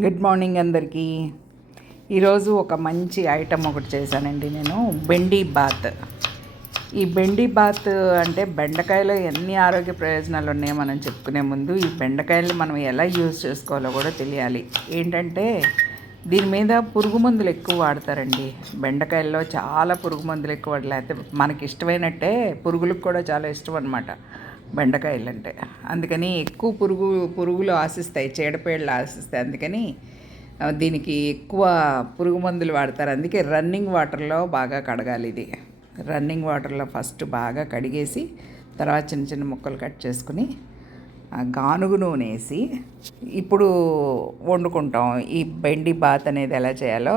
Good morning అందరికీ. ఈరోజు ఒక మంచి ఐటమ్ ఒకటి చేశానండి నేను బెండి బాత్. ఈ బెండి బాత్ అంటే బెండకాయలో ఎన్ని ఆరోగ్య ప్రయోజనాలు ఉన్నాయో మనం చెప్పుకునే ముందు ఈ బెండకాయలు మనం ఎలా యూజ్ చేసుకోవాలో కూడా తెలియాలి. ఏంటంటే దీని మీద పురుగు మందులు ఎక్కువ వాడతారండి. బెండకాయల్లో చాలా పురుగు మందులు ఎక్కువ వాడలేకపోతే మనకి ఇష్టమైనట్టే పురుగులకు కూడా చాలా ఇష్టం అనమాట బెండకాయలు అంటే అందుకని ఎక్కువ పురుగు పురుగులు ఆశిస్తాయి చీడపేళ్ళు ఆశిస్తాయి. అందుకని దీనికి ఎక్కువ పురుగు మందులు వాడతారు. అందుకే రన్నింగ్ వాటర్లో బాగా కడగాలి ఇది. రన్నింగ్ వాటర్లో ఫస్ట్ బాగా కడిగేసి తర్వాత చిన్న చిన్న ముక్కలు కట్ చేసుకుని ఆ, గానుగు నూనె వేసి ఇప్పుడు వండుకుంటాం. ఈ బెండి బాత్ అనేది ఎలా చేయాలో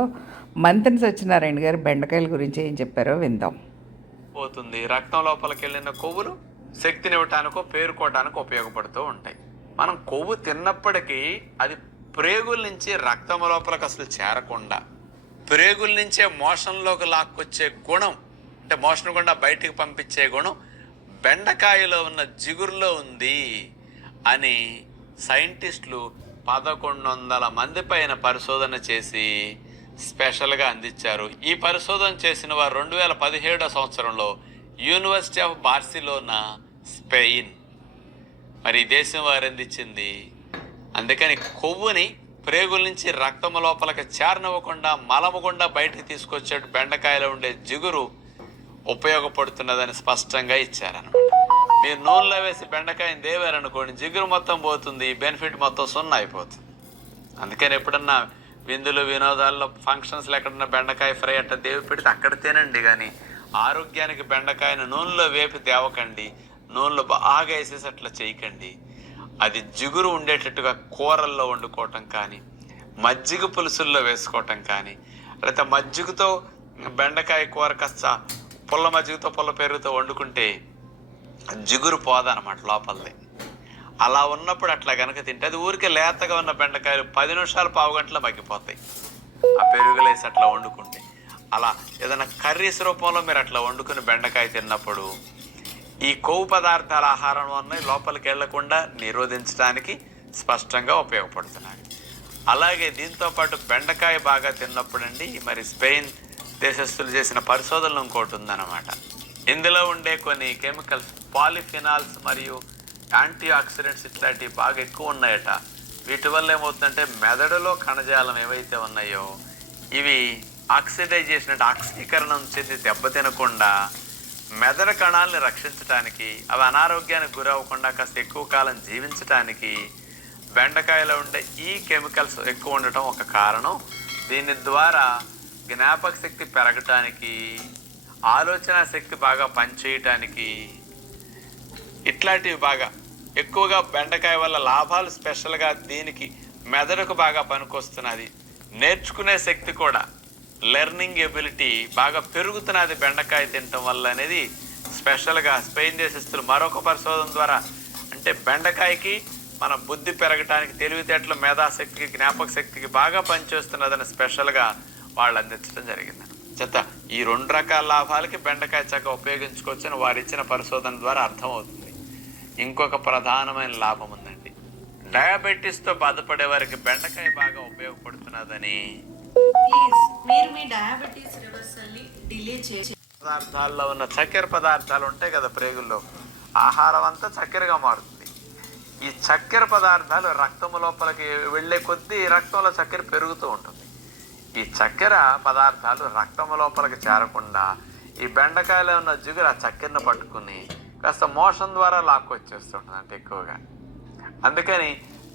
మంత్రి సత్యనారాయణ గారు బెండకాయల గురించి ఏం చెప్పారో విందాం. పోతుంది. రక్తం లోపలికి వెళ్ళిన కొవ్వులు శక్తినివ్వటానికో పేరుకోవటానికో ఉపయోగపడుతూ ఉంటాయి. మనం కొవ్వు తిన్నప్పటికీ అది ప్రేగుల నుంచి రక్తం లోపలికి అసలు చేరకుండా ప్రేగుల నుంచే మోషన్లోకి లాక్కొచ్చే గుణం అంటే మోషన్ గుండా బయటికి పంపించే గుణం బెండకాయలో ఉన్న జిగురులో ఉంది అని సైంటిస్టులు పదకొండు వందల మంది పైన పరిశోధన చేసి స్పెషల్గా అందించారు. ఈ పరిశోధన చేసిన వారు రెండు వేల పదిహేడో సంవత్సరంలో యూనివర్సిటీ ఆఫ్ బార్సిలోనా స్పెయిన్. మరి ఈ దేశం వారు అందించింది అందుకని కొవ్వుని ప్రేగుల నుంచి రక్తము లోపలికి చేరనివ్వకుండా మలము గుండా బయటికి తీసుకొచ్చే బెండకాయలో ఉండే జిగురు ఉపయోగపడుతున్నదని స్పష్టంగా ఇచ్చారనమాట మీరు నూనెలో వేసి బెండకాయని దేవారనుకోండి జిగురు మొత్తం పోతుంది బెనిఫిట్ మొత్తం సున్నా అయిపోతుంది. అందుకని ఎప్పుడన్నా విందులు వినోదాల్లో ఫంక్షన్స్లో ఎక్కడన్నా బెండకాయ ఫ్రై అట్ట దేవి పెడితే అక్కడ తినండి కానీ ఆరోగ్యానికి బెండకాయను నూనెలో వేపి తేవకండి. నూనెలో బాగా వేసేసి అట్లా చేయకండి. అది జిగురు ఉండేటట్టుగా కూరల్లో వండుకోవటం కానీ మజ్జిగ పులుసుల్లో వేసుకోవటం కానీ లేకపోతే మజ్జిగతో బెండకాయ కూర కాస్త పుల్ల మజ్జిగతో పుల్ల పెరుగుతో వండుకుంటే జిగురు పోదనమాట లోపలిది. అలా ఉన్నప్పుడు అట్లా కనుక తింటే అది ఊరికే లేతగా ఉన్న బెండకాయలు పది నిమిషాలు పావు గంటలో మగ్గిపోతాయి. ఆ పెరుగులేసి అట్లా వండుకుంటే. అలా ఏదైనా కర్రీస్ రూపంలో మీరు అట్లా వండుకుని బెండకాయ తిన్నప్పుడు ఈ కొవ్వు పదార్థాల ఆహారం అన్నవి లోపలికి వెళ్ళకుండా నిరోధించడానికి స్పష్టంగా ఉపయోగపడుతున్నాయి. అలాగే దీంతో పాటు బెండకాయ బాగా తిన్నప్పుడండి మరి స్పెయిన్ దేశస్తులు చేసిన పరిశోధనలు ఇంకోటి ఉందన్నమాట. ఇందులో ఉండే కొన్ని కెమికల్స్ పాలిఫినాల్స్ మరియు యాంటీ ఆక్సిడెంట్స్ ఇట్లాంటివి బాగా ఎక్కువ ఉన్నాయట. వీటి వల్ల ఏమవుతుందంటే మెదడులో కణజాలం ఏవైతే ఉన్నాయో ఇవి ఆక్సిడైజేషన్ అంటే ఆక్సీకరణం చెంది దెబ్బతినకుండా మెదడు కణాలని రక్షించడానికి అవి అనారోగ్యానికి గురవ్వకుండా కాస్త ఎక్కువ కాలం జీవించటానికి బెండకాయలో ఉండే ఈ కెమికల్స్ ఎక్కువ ఉండటం ఒక కారణం. దీని ద్వారా జ్ఞాపక శక్తి పెరగటానికి ఆలోచన శక్తి బాగా పనిచేయటానికి ఇట్లాంటివి బాగా ఎక్కువగా బెండకాయ వల్ల లాభాలు స్పెషల్గా దీనికి మెదడుకు బాగా పనికొస్తున్నది. నేర్చుకునే శక్తి కూడా లెర్నింగ్ ఎబిలిటీ బాగా పెరుగుతున్నది బెండకాయ తినటం వల్ల అనేది స్పెషల్గా స్పెయిన్ దేశస్తులు మరొక పరిశోధన ద్వారా. అంటే బెండకాయకి మన బుద్ధి పెరగటానికి తెలివితేటలు మేధాశక్తికి జ్ఞాపక శక్తికి బాగా పనిచేస్తున్నదని స్పెషల్గా వాళ్ళు అందించడం జరిగింది. చెత్త ఈ రెండు రకాల లాభాలకి బెండకాయ చక్క ఉపయోగించుకోవచ్చని వారు ఇచ్చిన పరిశోధన ద్వారా అర్థమవుతుంది. ఇంకొక ప్రధానమైన లాభం ఉందండి. డయాబెటీస్తో బాధపడే వారికి బెండకాయ బాగా ఉపయోగపడుతున్నదని ప్లీజ్ మీరు మీ డయాబెటీస్ రివర్సల్ని డిలే పదార్థాల్లో ఉన్న చక్కెర పదార్థాలు ఉంటాయి కదా ప్రేగుల్లో ఆహారం అంతా చక్కెరగా మారుతుంది. ఈ చక్కెర పదార్థాలు రక్తము లోపలికి వెళ్ళే కొద్దీ రక్తంలో చక్కెర పెరుగుతూ ఉంటుంది. ఈ చక్కెర పదార్థాలు రక్తము లోపలికి చేరకుండా ఈ బెండకాయలో ఉన్న జిగురు ఆ చక్కెరను పట్టుకుని కాస్త మోషన్ ద్వారా లాక్కొచ్చేస్తుంటుంది అంటే ఎక్కువగా. అందుకని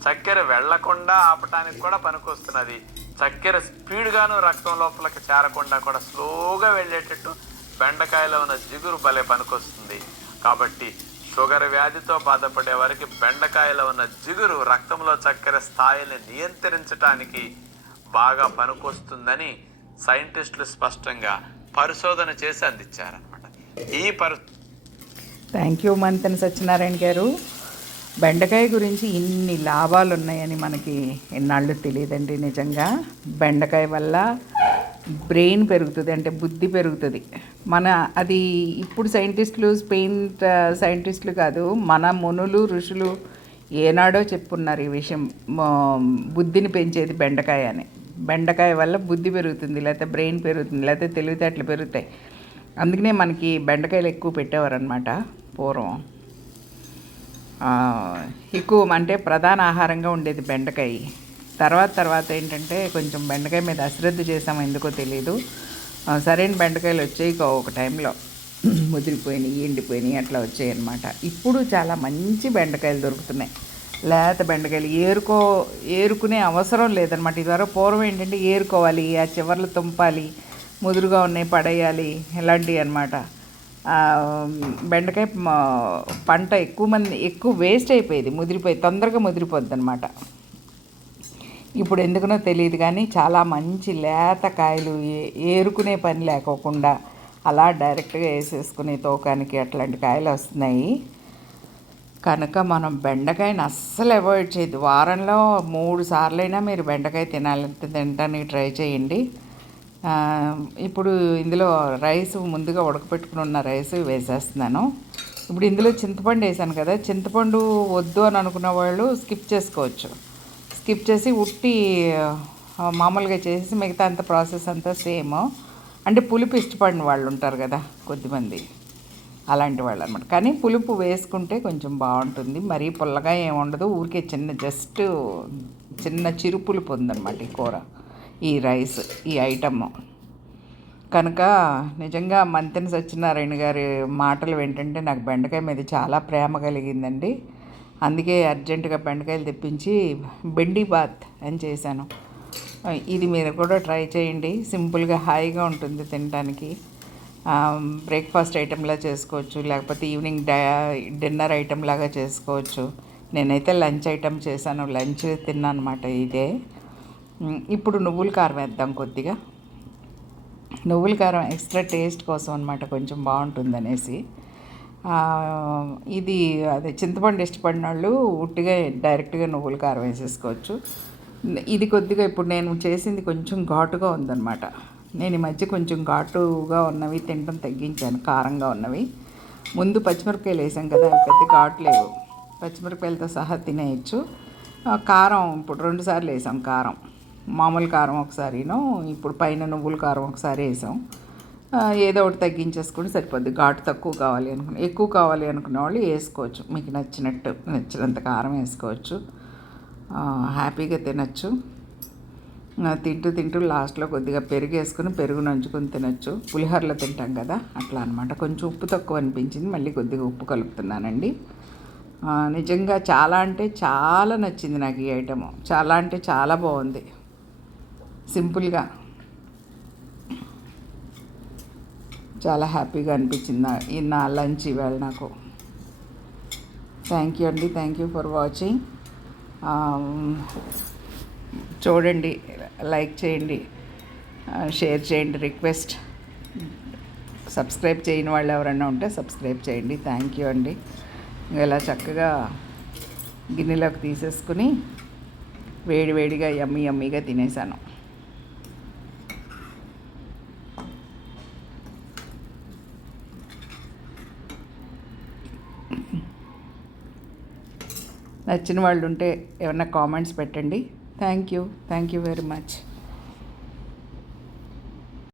చక్కెర వెళ్ళకుండా ఆపటానికి కూడా పనికొస్తున్నది చక్కెర స్పీడ్గాను రక్తం లోపలికి చేరకుండా కూడా స్లోగా వెళ్ళేటట్టు బెండకాయలో ఉన్న జిగురు భలే పనికొస్తుంది. కాబట్టి షుగర్ వ్యాధితో బాధపడే వారికి బెండకాయలో ఉన్న జిగురు రక్తంలో చక్కెర స్థాయిని నియంత్రించటానికి బాగా పనికొస్తుందని సైంటిస్టులు స్పష్టంగా పరిశోధన చేసి అందించారనమాట ఈ పరి థ్యాంక్ యూ మంతన్ సత్యనారాయణ గారు. బెండకాయ గురించి ఇన్ని లాభాలు ఉన్నాయని మనకి ఎన్నాళ్ళు తెలియదండి నిజంగా. బెండకాయ వల్ల బ్రెయిన్ పెరుగుతుంది అంటే బుద్ధి పెరుగుతుంది. మన అది ఇప్పుడు సైంటిస్టులు స్పెయిన్ సైంటిస్టులు కాదు మన మునులు ఋషులు ఏనాడో చెప్పున్నారు ఈ విషయం. బుద్ధిని పెంచేది బెండకాయ అని. బెండకాయ వల్ల బుద్ధి పెరుగుతుంది లేకపోతే బ్రెయిన్ పెరుగుతుంది లేకపోతే తెలివితేటలు పెరుగుతాయి. అందుకనే మనకి బెండకాయలు ఎక్కువ పెట్టేవారు అనమాట పూర్వం. ఎక్కువ అంటే ప్రధాన ఆహారంగా ఉండేది బెండకాయ. తర్వాత తర్వాత ఏంటంటే కొంచెం బెండకాయ మీద అశ్రద్ధ చేసాము ఎందుకో తెలియదు సరైన బెండకాయలు వచ్చాయి ఒక- ఒక టైంలో. ముదిరిపోయినాయి ఎండిపోయినాయి అట్లా వచ్చాయి అనమాట ఇప్పుడు చాలా మంచి బెండకాయలు దొరుకుతున్నాయి. లేత బెండకాయలు ఏరుకో ఏరుకునే అవసరం లేదనమాట ఇదివరకు పూర్వం ఏంటంటే ఏరుకోవాలి ఆ చివర్లు తుంపాలి ముదురుగా ఉన్నాయి పడేయాలి ఇలాంటివి అనమాట బెండకాయ పంట ఎక్కువ మంది ఎక్కువ వేస్ట్ అయిపోయేది ముదిరిపోయి తొందరగా ముదిరిపోద్ది అనమాట ఇప్పుడు ఎందుకనో తెలియదు కానీ చాలా మంచి లేత కాయలు ఏ- ఏరుకునే పని లేకోకుండా అలా డైరెక్ట్గా వేసేసుకునే తోకానికి అట్లాంటి కాయలు వస్తున్నాయి. కనుక మనం బెండకాయని అస్సలు అవాయిడ్ చేయద్దు. వారంలో మూడు సార్లైనా మీరు బెండకాయ తినాలంటే తినడానికి ట్రై చేయండి. ఇప్పుడు ఇందులో రైస్ ముందుగా ఉడకపెట్టుకుని ఉన్న రైస్ వేసేస్తున్నాను. ఇప్పుడు ఇందులో చింతపండు వేసాను కదా చింతపండు వద్దు అని అనుకున్న వాళ్ళు స్కిప్ చేసుకోవచ్చు. స్కిప్ చేసి ఉట్టి మామూలుగా చేసి మిగతా అంత ప్రాసెస్ అంతా సేమ్. అంటే పులుపు ఇష్టపడిన వాళ్ళు ఉంటారు కదా కొద్దిమంది అలాంటి వాళ్ళు అనమాట కానీ పులుపు వేసుకుంటే కొంచెం బాగుంటుంది. మరీ పుల్లగా ఏమి ఉండదు. ఊరికే చిన్న జస్ట్ చిన్న చిరు పులుపు ఉందన్నమాట ఈ కూర. ఈ రైస్ ఈ ఐటమ్. కనుక నిజంగా మంతెన సత్యనారాయణ గారి మాటలు ఏంటంటే నాకు బెండకాయ మీద చాలా ప్రేమ కలిగిందండి. అందుకే అర్జెంటుగా బెండకాయలు తెప్పించి బెండి బాత్ అని చేశాను. ఇది మీరు కూడా ట్రై చేయండి. సింపుల్గా హాయిగా ఉంటుంది తినడానికి. బ్రేక్ఫాస్ట్ ఐటెంలా చేసుకోవచ్చు లేకపోతే ఈవినింగ్ డిన్నర్ ఐటెం లాగా చేసుకోవచ్చు. నేనైతే లంచ్ ఐటెం చేశాను. లంచ్ తిన్నాను అనమాట ఇదే. ఇప్పుడు నువ్వుల కారం వేద్దాం కొద్దిగా. నువ్వుల కారం ఎక్స్ట్రా టేస్ట్ కోసం అనమాట కొంచెం బాగుంటుంది అనేసి. ఇది అదే చింతపండు ఇష్టపడిన వాళ్ళు ఉట్టిగా డైరెక్ట్గా నువ్వుల కారం వేసేసుకోవచ్చు. ఇది కొద్దిగా ఇప్పుడు నేను చేసింది కొంచెం ఘాటుగా ఉందన్నమాట. నేను ఈ మధ్య కొంచెం ఘాటుగా ఉన్నవి తినడం తగ్గించాను కారంగా ఉన్నవి. ముందు పచ్చిమిరపకాయలు వేసాం కదా అవి పెద్ద ఘాటు లేవు. పచ్చిమిరపకాయలతో సహా తినేయచ్చు. కారం ఇప్పుడు రెండు సార్లు వేసాం కారం. మామూలు కారం ఒకసారిను ఇప్పుడు పైన నువ్వుల కారం ఒకసారి వేసాం. ఏదో ఒకటి తగ్గించేసుకుని సరిపోద్ది. ఘాటు తక్కువ కావాలి అనుకున్న ఎక్కువ కావాలి అనుకున్న వాళ్ళు వేసుకోవచ్చు. మీకు నచ్చినట్టు నచ్చినంత కారం వేసుకోవచ్చు. హ్యాపీగా తినచ్చు. తింటూ తింటూ లాస్ట్లో కొద్దిగా పెరుగు వేసుకుని పెరుగు నంచుకొని తినచ్చు. పులిహోరలో తింటాం కదా అట్లా అనమాట కొంచెం ఉప్పు తక్కువ అనిపించింది మళ్ళీ కొద్దిగా ఉప్పు కలుపుతున్నానండి. నిజంగా చాలా అంటే చాలా నచ్చింది నాకు ఈ ఐటమ్. చాలా అంటే చాలా బాగుంది. సింపుల్గా. చాలా హ్యాపీగా అనిపించింది నా ఈ నా లంచ్ ఇవాళ నాకు. థ్యాంక్ యూ అండి థ్యాంక్ యూ ఫర్ వాచింగ్ చూడండి లైక్ చేయండి షేర్ చేయండి రిక్వెస్ట్. సబ్స్క్రైబ్ చేయని వాళ్ళు ఎవరైనా ఉంటే సబ్స్క్రైబ్ చేయండి థ్యాంక్ యూ అండి. ఇలా చక్కగా గిన్నెలోకి తీసేసుకుని వేడి వేడిగా యమ్మీ యమ్మీగా తినేసాను. నచ్చిన వాళ్ళు ఉంటే ఏమన్నా కామెంట్స్ పెట్టండి. Thank you thank you very much